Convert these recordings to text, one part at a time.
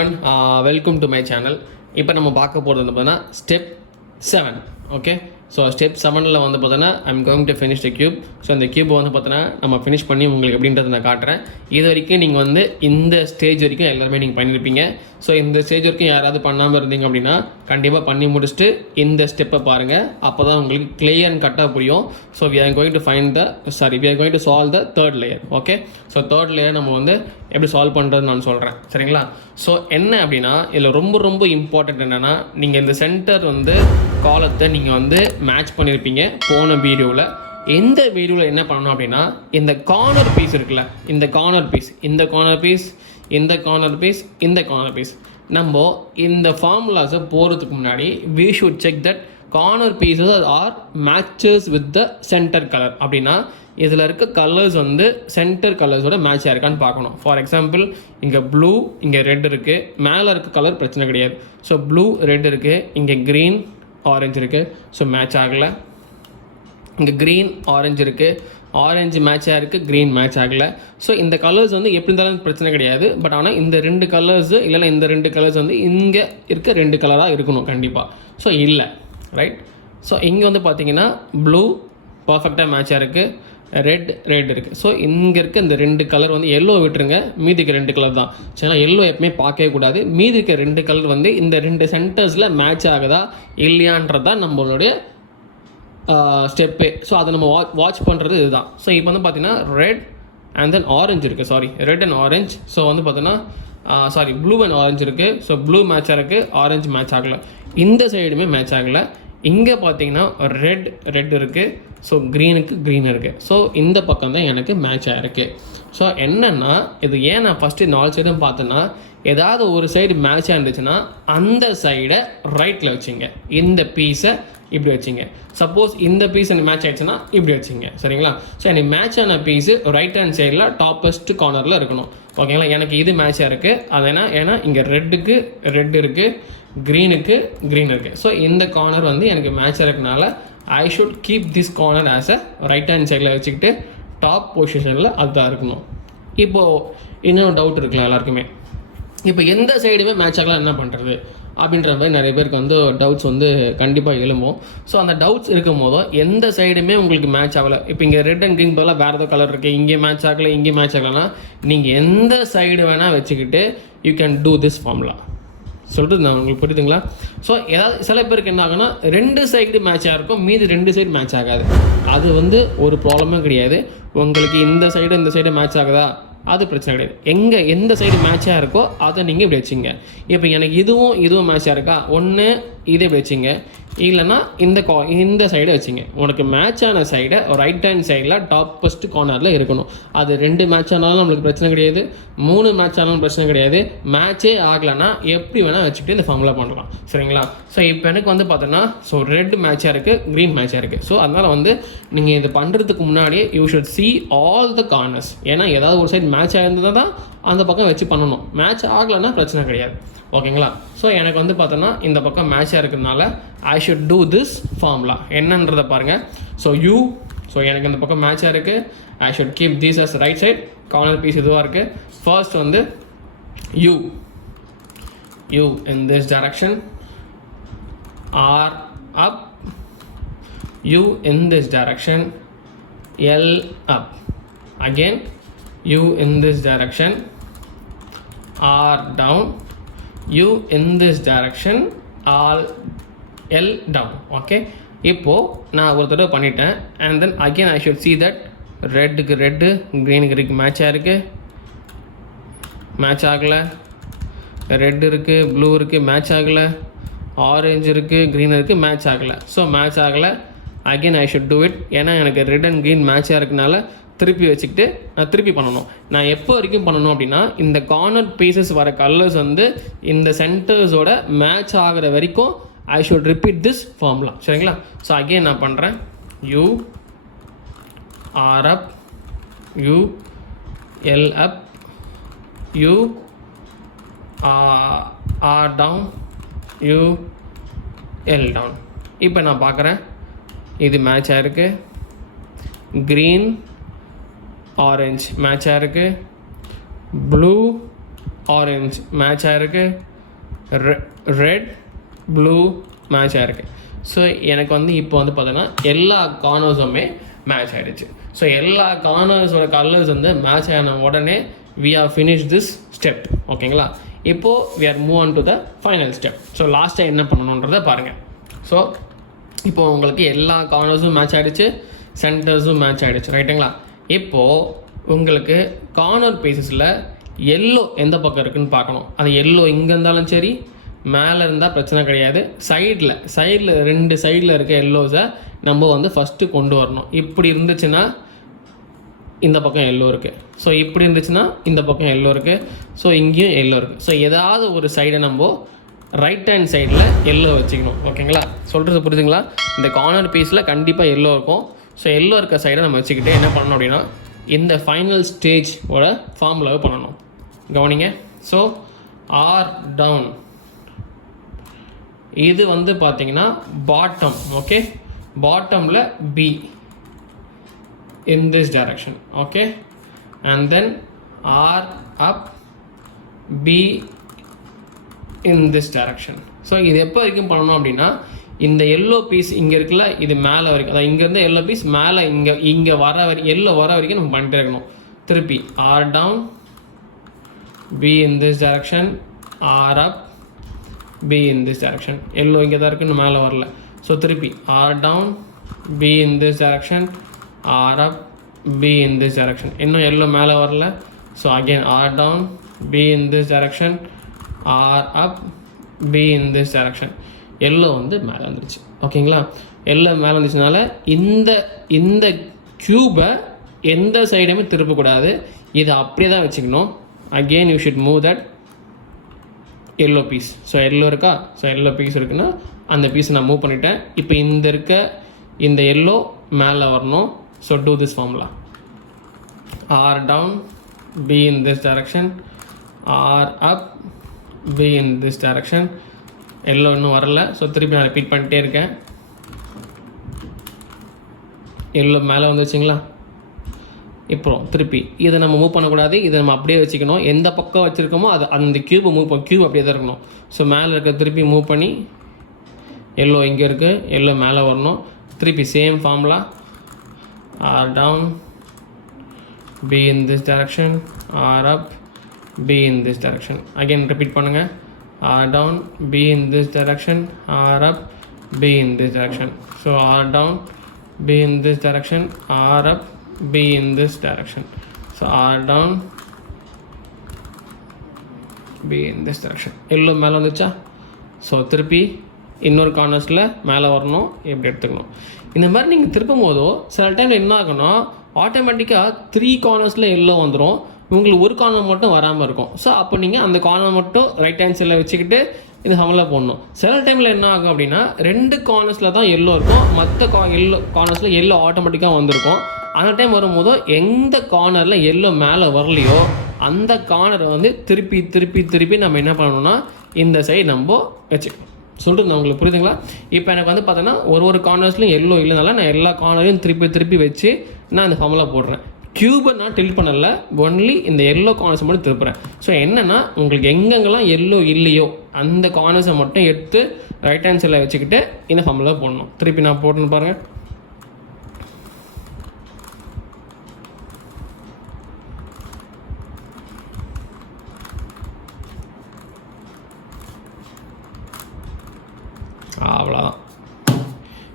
everyone, welcome to my channel. இப்போ நம்ம பார்க்க போகிறது வந்து பார்த்தீங்கன்னா ஸ்டெப் 7. ஓகே, ஸோ ஸ்டெப் 7ல் வந்து பார்த்தீங்கன்னா I'm going to finish the cube. So அந்த கியூப் வந்து பார்த்தீங்கன்னா நம்ம ஃபினிஷ் பண்ணி உங்களுக்கு எப்படின்றத நான் காட்டுறேன். இது வரைக்கும் நீங்கள் வந்து இந்த ஸ்டேஜ் வரைக்கும் எல்லாருமே நீங்கள் பண்ணியிருப்பீங்க. ஸோ இந்த ஸ்டேஜ் வரைக்கும் யாராவது பண்ணாமல் இருந்தீங்க அப்படின்னா கண்டிப்பாக பண்ணி முடிச்சுட்டு இந்த ஸ்டெப்பை பாருங்கள். அப்போ தான் உங்களுக்கு கிளியர் அண்ட் கட்டாக புரியும். So we are going to solve the third layer. Okay, so third layer நம்ம வந்து எப்படி சால்வ் பண்ணுறதுன்னு நான் சொல்கிறேன், சரிங்களா? ஸோ என்ன அப்படின்னா இதில் ரொம்ப இம்பார்ட்டண்ட் என்னென்னா, நீங்கள் இந்த சென்டர் வந்து காலத்தை நீங்கள் வந்து மேட்ச் பண்ணியிருப்பீங்க போன வீடியோவில். எந்த வீடியோவில் என்ன பண்ணணும் அப்படின்னா, இந்த கார்னர் பீஸ் இருக்குல்ல, இந்த கார்னர் பீஸ் நம்ம இந்த ஃபார்முலாஸை போகிறதுக்கு முன்னாடி we should check that corner pieces are matches with the center color. அப்படின்னா இதில் இருக்க கலர்ஸ் வந்து சென்டர் கலர்ஸோட மேட்ச் ஆயிருக்கான்னு பார்க்கணும். ஃபார் எக்ஸாம்பிள், இங்கே ப்ளூ, இங்கே ரெட் இருக்குது. மேலே இருக்க கலர் பிரச்சனை கிடையாது. ஸோ ப்ளூ ரெட் இருக்குது, இங்கே க்ரீன் ஆரஞ்சு இருக்குது, ஸோ மேட்ச் ஆகலை. இங்கே க்ரீன் ஆரஞ்சு இருக்குது, ஆரஞ்சு மேட்சாக இருக்குது, க்ரீன் மேட்ச் ஆகலை. ஸோ இந்த கலர்ஸ் வந்து எப்படி இருந்தாலும் பிரச்சனை கிடையாது. பட் ஆனால் இந்த ரெண்டு கலர்ஸு இல்லைன்னா இந்த ரெண்டு கலர்ஸ் வந்து இங்கே இருக்க ரெண்டு கலராக இருக்கணும் கண்டிப்பாக. ஸோ இல்லை, ரைட்? ஸோ இங்கே வந்து பார்த்தீங்கன்னா ப்ளூ பர்ஃபெக்டாக மேட்சாக இருக்குது, ரெட் இருக்குது. ஸோ இங்கே இருக்க இந்த ரெண்டு கலர் வந்து எல்லோ விட்டுருங்க, மீதிக்கு ரெண்டு கலர் தான். சரிங்களா? எல்லோ எப்பவுமே பார்க்கவே கூடாது. மீதி இருக்க ரெண்டு கலர் வந்து இந்த ரெண்டு சென்டர்ஸில் மேட்ச் ஆகுதா இல்லையான்றது தான் நம்மளுடைய ஸ்டெப்பே. ஸோ அதை நம்ம வாட்ச் பண்ணுறது இதுதான். ஸோ இப்போ வந்து பார்த்தீங்கன்னா ரெட் அண்ட் தென் ஆரஞ்சு இருக்குது, ரெட் அண்ட் ஆரஞ்சு. ஸோ வந்து பார்த்தீங்கன்னா ப்ளூ அண்ட் ஆரஞ்சு இருக்குது. ஸோ ப்ளூ மேட்சாக இருக்குது, ஆரஞ்சு மேட்ச் ஆகலை. இந்த சைடுமே மேட்ச் ஆகலை. இங்கே பார்த்தீங்கன்னா ரெட் இருக்குது, ஸோ க்ரீன் இருக்குது. ஸோ இந்த பக்கம் தான் எனக்கு மேட்ச் ஆகிருக்கு. ஸோ என்னென்னா, இது ஏன் நான் ஃபஸ்ட்டு 4 சைடும் பார்த்தேன்னா, ஏதாவது ஒரு சைடு மேட்ச் ஆகிருந்துச்சுன்னா அந்த சைடை ரைட்டில் வச்சுங்க, இந்த பீஸை இப்படி வச்சிங்க. சப்போஸ் இந்த பீஸ் எனக்கு மேட்ச் ஆகிடுச்சுன்னா இப்படி வச்சிங்க, சரிங்களா? ஸோ எனக்கு மேட்ச் ஆன பீஸு ரைட் ஹேண்ட் சைடில் டாப்பஸ்ட் கார்னரில் இருக்கணும், ஓகேங்களா? எனக்கு இது மேட்சாக இருக்குது. அது ஏன்னா இங்கே ரெட்டுக்கு ரெட் இருக்குது, க்ரீனுக்கு க்ரீன் இருக்குது. ஸோ இந்த கார்னர் வந்து எனக்கு மேட்ச் இருக்கனால ஐ should keep this corner as a right hand சைடில் வச்சுக்கிட்டு டாப் பொசிஷனில் அதுதான் இருக்கணும். இப்போது இன்னொரு டவுட் இருக்கலாம் எல்லாருக்குமே, இப்போ எந்த சைடுமே மேட்ச் ஆகலாம் என்ன பண்ணுறது அப்படின்ற மாதிரி நிறைய பேருக்கு வந்து டவுட்ஸ் வந்து கண்டிப்பாக எழும்போம். ஸோ அந்த டவுட்ஸ் இருக்கும் போதும் எந்த சைடுமே உங்களுக்கு மேட்ச் ஆகலை, இப்போ இங்கே ரெட் அண்ட் க்ரீன் பதிலாக வேறு ஏதோ கலர் இருக்குது, இங்கே மேட்ச் ஆகலை, இங்கே மேட்ச் ஆகலைன்னா நீங்கள் எந்த சைடு வேணால் வச்சுக்கிட்டு you can do this formula. சொல்கிறது நான் உங்களுக்கு புரியுதுங்களா? ஸோ ஏதாவது சில பேருக்கு என்ன ஆகுனா, ரெண்டு சைடு மேட்சாக இருக்கும், மீது ரெண்டு சைடு மேட்ச் ஆகாது. அது வந்து ஒரு ப்ராப்ளமே கிடையாது. உங்களுக்கு இந்த சைடு மேட்ச் ஆகுதா, அது பிரச்சனை கிடையாது. எந்த சைடு மேட்சாக இருக்கோ அதை நீங்கள் இப்படி வச்சிங்க. இப்போ எனக்கு இதுவும் மேட்சாக இருக்கா, ஒன்று இதே இப்படி வச்சிங்க, இல்லைன்னா இந்த சைடை வச்சிங்க. உனக்கு மேட்ச் ஆன சைடை ரைட் ஹேண்ட் சைடில் டாப்பஸ்ட் கார்னரில் இருக்கணும். அது 2 மேட்ச் ஆனாலும் நம்மளுக்கு பிரச்சனை கிடையாது, 3 மேட்ச் ஆனாலும் பிரச்சனை கிடையாது. மேட்சே ஆகலைன்னா எப்படி வேணால் வச்சுக்கிட்டு இந்த ஃபார்முலா பண்ணலாம், சரிங்களா? ஸோ இப்போ எனக்கு வந்து பார்த்தோன்னா, ஸோ ரெட் மேட்சாக இருக்குது, க்ரீன் மேட்சாக இருக்குது. ஸோ அதனால் வந்து நீங்கள் இது பண்ணுறதுக்கு முன்னாடியே you should see all the corners. ஏன்னா ஏதாவது ஒரு சைடு மேட்ச் ஆகிருந்தது தான் அந்த பக்கம் வச்சு பண்ணணும். மேட்ச் ஆகலைன்னா பிரச்சனை கிடையாது, ஓகேங்களா? ஸோ எனக்கு வந்து பார்த்தோன்னா இந்த பக்கம் மேட்சாக இருக்கிறதுனால I should do this formula. என்னன்றதை பாருங்கள். ஸோ எனக்கு இந்த பக்கம் மேட்சாக இருக்குது, I should keep these as right side. Corner piece இதுவாக இருக்குது. ஃபர்ஸ்ட் வந்து U in this direction, R up, U in this direction, L up, again U in this direction, R down, U in this direction, all L down. Okay, இப்போது நான் ஒரு தடவை பண்ணிட்டேன். And then again I should see that ரெட்டுக்கு red, க்ரீனுக்கு மேட்சாக இருக்குது, match ஆகலை. Red இருக்குது, blue இருக்குது, மேட்ச் ஆகலை. ஆரஞ்சு இருக்குது, க்ரீன் இருக்குது, மேட்ச் ஆகலை. ஸோ மேட்ச் ஆகலை. Again I should do it. ஏன்னா எனக்கு ரெட் அண்ட் க்ரீன் மேட்சாக இருக்கனால திருப்பி வச்சுக்கிட்டு நான் திருப்பி பண்ணணும். நான் எப்போ வரைக்கும் பண்ணணும் அப்படின்னா, இந்த கார்னர் பீசஸ் வர கலர்ஸ் வந்து இந்த சென்டர்ஸோட மேட்ச் ஆகிற வரைக்கும் I should repeat this formula, சரிங்களா? ஸோ அகெயின் நான் பண்ணுறேன். U R up, U L up, U R down, U L down. இப்போ நான் பார்க்குறேன் இது மேட்ச் ஆகிருக்கு. க்ரீன் ஆரஞ்ச் மேட்சாக இருக்குது, ப்ளூ ஆரஞ்ச் மேட்ச் ஆகிருக்கு, ரெட் ப்ளூ மேட்ச் ஆகிருக்கு. ஸோ எனக்கு வந்து இப்போ வந்து பார்த்தீங்கன்னா எல்லா கார்னர்ஸுமே மேட்ச் ஆகிடுச்சு. ஸோ எல்லா கார்னர்ஸோட கலர்ஸ் வந்து மேட்ச் ஆன உடனே we have finished this step. ஓகேங்களா? இப்போது we are move on to the final step. So லாஸ்ட்டாக என்ன பண்ணணுன்றதை பாருங்கள். ஸோ இப்போது உங்களுக்கு எல்லா கார்னர்ஸும் மேட்ச் ஆகிடுச்சு, சென்டர்ஸும் மேட்ச் ஆகிடுச்சு, ரைட்டுங்களா? இப்போது உங்களுக்கு கார்னர் பீசஸில் எல்லோ எந்த பக்கம் இருக்குதுன்னு பார்க்கணும். அது எல்லோ இங்கே இருந்தாலும் சரி, மேலே இருந்தால் பிரச்சனை கிடையாது. சைடில் 2 சைடில் இருக்க எல்லோஸை நம்ம வந்து ஃபஸ்ட்டு கொண்டு வரணும். இப்படி இருந்துச்சுன்னா இந்த பக்கம் எல்லோ இருக்குது, ஸோ இப்படி இருந்துச்சுன்னா இந்த பக்கம் எல்லோ இருக்குது, ஸோ இங்கேயும் எல்லோ இருக்குது. ஸோ ஏதாவது ஒரு சைடை நம்ம ரைட் ஹேண்ட் சைடில் எல்லோ வச்சுக்கணும். ஓகேங்களா? சொல்கிறது புரியுதுங்களா? இந்த கார்னர் பீஸில் கண்டிப்பாக எல்லோ இருக்கும். ஸோ எல்லோ இருக்க சைடை நம்ம வச்சுக்கிட்டு என்ன பண்ணணும் அப்படின்னா இந்த ஃபைனல் ஸ்டேஜோட ஃபார்முலாவை பண்ணணும். கவனிங்க. ஸோ ஆர் டவுன் இது வந்து பார்த்தீங்கன்னா பாட்டம். ஓகே, பாட்டமில் B in this direction. Okay, and then R up, B in this direction. So இது எப்போ வரைக்கும் பண்ணணும் அப்படின்னா இந்த எல்லோ பீஸ் இங்கே இருக்குல்ல, இது மேலே வரைக்கும், அதாவது இங்கேருந்து எல்லோ பீஸ் மேலே இங்கே வர வரைக்கும், எல்லோ வர வரைக்கும் நம்ம பண்ணிட்டே இருக்கணும். திருப்பி R down, B in this direction, R up, B in this direction. Yellow இங்கே தான் இருக்குன்னு மேலே வரல. ஸோ திருப்பி R down, B in this direction, R up, B in this direction. இன்னும் எல்லோ மேலே வரல. So again R down, B in this direction, R up, B in this direction. Yellow வந்து மேலே வந்துருச்சு. ஓகேங்களா? எல்லோ மேலே வந்துச்சுனால இந்த க்யூபை எந்த சைடுமே திருப்பக்கூடாது, இதை அப்படியே தான் வச்சுக்கணும். Again you should move that yellow piece. So yellow இருக்கா? ஸோ எல்லோ பீஸ் இருக்குன்னா அந்த பீஸை நான் மூவ் பண்ணிட்டேன். இப்போ இந்த எல்லோ மேலே வரணும். So two this formula. R down, B in this direction, R up, B in this direction. Yellow இன்னும் வரல. ஸோ திருப்பி நான் ரிப்பீட் பண்ணிட்டே இருக்கேன். எல்லோ மேலே வந்துச்சுங்களா? இப்போ திருப்பி இதை நம்ம மூவ் பண்ணக்கூடாது, இதை நம்ம அப்படியே வச்சுக்கணும். எந்த பக்கம் வச்சுருக்கோமோ அது அந்த க்யூபை க்யூப் அப்படியே தான் இருக்கணும். ஸோ மேலே இருக்க திருப்பி மூவ் பண்ணி எல்லோ இங்கே இருக்குது, எல்லோ மேலே வரணும். திருப்பி same formula. R down, B in this direction, R up, B in this direction. Again repeat பண்ணுங்க. R down, B in this direction, R up, B in this direction. So R down, B in this direction, R up, B in this direction. So R down, B in this direction. Yellow மேலே வந்துச்சா? So திருப்பி இன்னொரு கார்னர்ஸில் மேலே வரணும், எப்படி எடுத்துக்கணும். இந்த மாதிரி நீங்கள் திருப்பும் போதோ சில டைமில் என்ன ஆகும்னா ஆட்டோமேட்டிக்காக 3 கார்னர்ஸில் எல்லோ வந்துடும், உங்களுக்கு ஒரு கார்னர் மட்டும் வராமல் இருக்கும். ஸோ அப்போ நீங்கள் அந்த கார்னர் மட்டும் ரைட் ஹேண்ட் சைடில் வச்சுக்கிட்டு இந்த சமலில் போடணும். சில டைமில் என்ன ஆகும் அப்படின்னா 2 கார்னர்ஸில் தான் எல்லோ இருக்கும், மற்ற கார்னர்ஸில் எல்லோ ஆட்டோமேட்டிக்காக வந்திருக்கும். அந்த டைம் வரும்போது எந்த கார்னரில் எல்லோ மேலே வரலையோ அந்த கார்னரை வந்து திருப்பி நம்ம என்ன பண்ணணும்னா இந்த சைடு நம்ம வச்சுக்கணும். சொல்கிறது உங்களுக்கு புரியுதுங்களா? இப்போ எனக்கு வந்து பார்த்தோன்னா ஒரு கார்னர்ஸ்லையும் எல்லோ இல்லைனால நான் எல்லா கார்னரையும் திருப்பி வச்சு நான் இந்த ஃபார்முலா போடுறேன். க்யூபை நான் டில்ட் பண்ணல, ஒன்லி இந்த எல்லோ கார்னர்ஸை மட்டும் திருப்புறேன். ஸோ என்னென்னா உங்களுக்கு எங்கெங்கெல்லாம் எல்லோ இல்லையோ அந்த கார்னர்ஸை மட்டும் எடுத்து ரைட் ஹேண்ட் சைடில் வச்சுக்கிட்டு இந்த ஃபார்முலா போடணும். திருப்பி நான் போடணும் பாருங்கள். அவ்வளோதான்.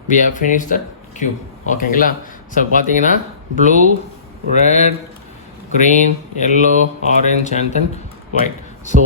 we have finished that cube. ஓகேங்களா? ஸோ பார்த்தீங்கன்னா blue, red, green, yellow, orange and then white. So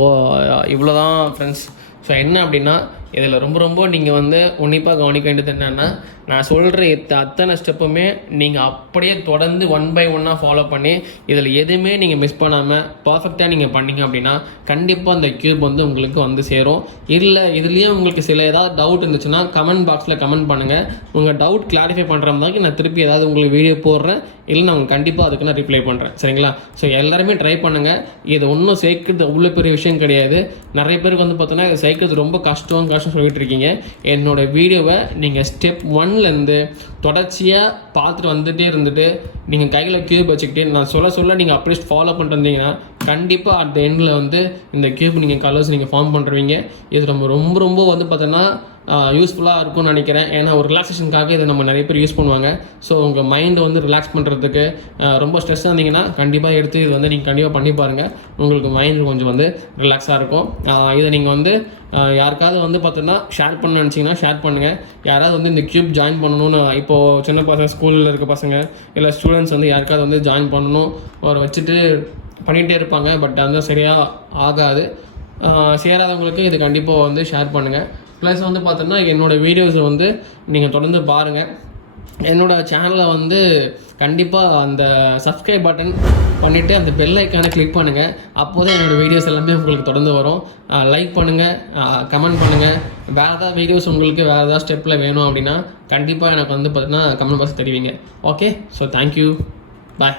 இவ்வளோ தான் ஃப்ரெண்ட்ஸ். ஸோ என்ன அப்படின்னா இதில் ரொம்ப நீங்கள் வந்து உன்னிப்பாக கவனிக்க வேண்டியது என்னென்னா நான் சொல்கிற அத்தனை ஸ்டெப்புமே நீங்கள் அப்படியே தொடர்ந்து 1 by 1 ஃபாலோ பண்ணி இதில் எதுவுமே நீங்கள் மிஸ் பண்ணாமல் பர்ஃபெக்டாக நீங்கள் பண்ணிங்க அப்படின்னா கண்டிப்பாக அந்த க்யூப் வந்து உங்களுக்கு வந்து சேரும். இல்லை இதுலேயும் உங்களுக்கு சில ஏதாவது டவுட் இருந்துச்சுன்னா கமெண்ட் பாக்ஸில் கமெண்ட் பண்ணுங்கள். உங்கள் டவுட் கிளாரிஃபை பண்ணுற மாதிரி நான் திருப்பி ஏதாவது உங்களுக்கு வீடியோ போடுறேன், இல்லை நான் உங்களுக்கு கண்டிப்பாக அதுக்கு நான் ரிப்ளை பண்ணுறேன். சரிங்களா? ஸோ எல்லாருமே ட்ரை பண்ணுங்கள். இது ஒன்றும் சேர்க்கிறது அவ்வளோ பெரிய விஷயம் கிடையாது. நிறைய பேருக்கு வந்து பார்த்தோன்னா இது சேர்க்கிறது ரொம்ப கஷ்டம் சொல்லிட்டு இருக்கீங்க. என்னோட வீடியோவை நீங்கள் ஸ்டெப் 1லேருந்து தொடர்ச்சியாக பார்த்துட்டு வந்துகிட்டே இருந்துட்டு நீங்கள் கையில் க்யூப் வச்சுக்கிட்டு நான் சொல்ல நீங்கள் அப்படியே ஃபாலோ பண்ணிட்டு வந்தீங்கன்னா கண்டிப்பாக அட் த எண்டில் வந்து இந்த கியூப் நீங்கள் கலர்ஸ் நீங்கள் ஃபார்ம் பண்ணுறீங்க. இது ரொம்ப ரொம்ப வந்து பார்த்தோன்னா யூஸ்ஃபுல்லாக இருக்கும்னு நினைக்கிறேன். ஏன்னா ஒரு ரிலாக்ஸேஷனுக்காக இதை நம்ம நிறைய பேர் யூஸ் பண்ணுவாங்க. ஸோ உங்கள் மைண்டை வந்து ரிலாக்ஸ் பண்ணுறதுக்கு ரொம்ப ஸ்ட்ரெஸ்ஸாக இருந்தீங்கன்னா கண்டிப்பாக எடுத்து இது வந்து நீங்கள் கண்டிப்பாக பண்ணி பாருங்கள். உங்களுக்கு மைண்டு கொஞ்சம் வந்து ரிலாக்ஸாக இருக்கும். இதை நீங்கள் வந்து யாருக்காவது வந்து பார்த்தோன்னா ஷேர் பண்ண நினச்சிங்கன்னா ஷேர் பண்ணுங்கள். யாராவது வந்து இந்த கியூப் ஜாயின் பண்ணணும்னு இப்போது சின்ன பசங்க ஸ்கூலில் இருக்க பசங்க இல்லை ஸ்டூடெண்ட்ஸ் வந்து யாருக்காவது வந்து ஜாயின் பண்ணணும் அவரை வச்சுட்டு பண்ணிகிட்டே இருப்பாங்க. பட் அந்த சரியாக ஆகாது. சேராதவங்களுக்கு இது கண்டிப்பாக வந்து ஷேர் பண்ணுங்கள். ப்ளஸ் வந்து பார்த்தோன்னா என்னோடய வீடியோஸை வந்து நீங்கள் தொடர்ந்து பாருங்கள். என்னோடய சேனலை வந்து கண்டிப்பாக அந்த சப்ஸ்கிரைப் பட்டன் பண்ணிவிட்டு அந்த பெல் ஐக்கானை கிளிக் பண்ணுங்கள். அப்போ தான் என்னோடய வீடியோஸ் எல்லாமே உங்களுக்கு தொடர்ந்து வரும். லைக் பண்ணுங்கள், கமெண்ட் பண்ணுங்கள். வேறு ஏதாவது வீடியோஸ் உங்களுக்கு வேறு ஏதாவது ஸ்டெப்பில் வேணும் அப்படின்னா கண்டிப்பாக எனக்கு வந்து பார்த்தீங்கன்னா கமெண்ட் பாக்ஸ் தெரிவிங்க. ஓகே, ஸோ தேங்க்யூ, பாய்.